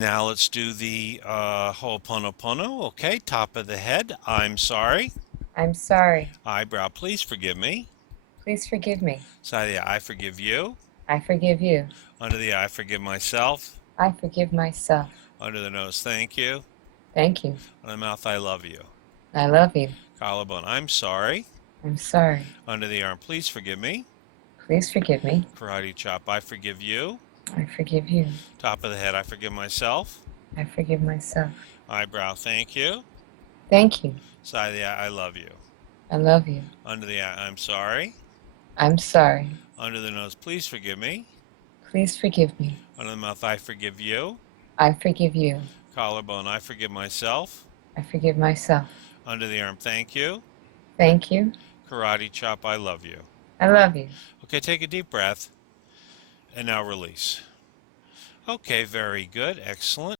Now let's do the Ho'oponopono. Okay, top of the head. I'm sorry. I'm sorry. Eyebrow, please forgive me. Please forgive me. Side of the eye, I forgive you. I forgive you. Under the eye, I forgive myself. I forgive myself. Under the nose, thank you. Thank you. On the mouth, I love you. I love you. Collarbone, I'm sorry. I'm sorry. Under the arm, please forgive me. Please forgive me. Karate chop, I forgive you. I forgive you. Top of the head, I forgive myself. I forgive myself. Eyebrow, thank you. Thank you. Side of the eye, I love you. I love you. Under the eye, I'm sorry. I'm sorry. Under the nose, please forgive me. Please forgive me. Under the mouth, I forgive you. I forgive you. Collarbone, I forgive myself. I forgive myself. Under the arm, thank you. Thank you. Karate chop, I love you. I love you. Okay, take a deep breath and now release. Okay, very good. Excellent.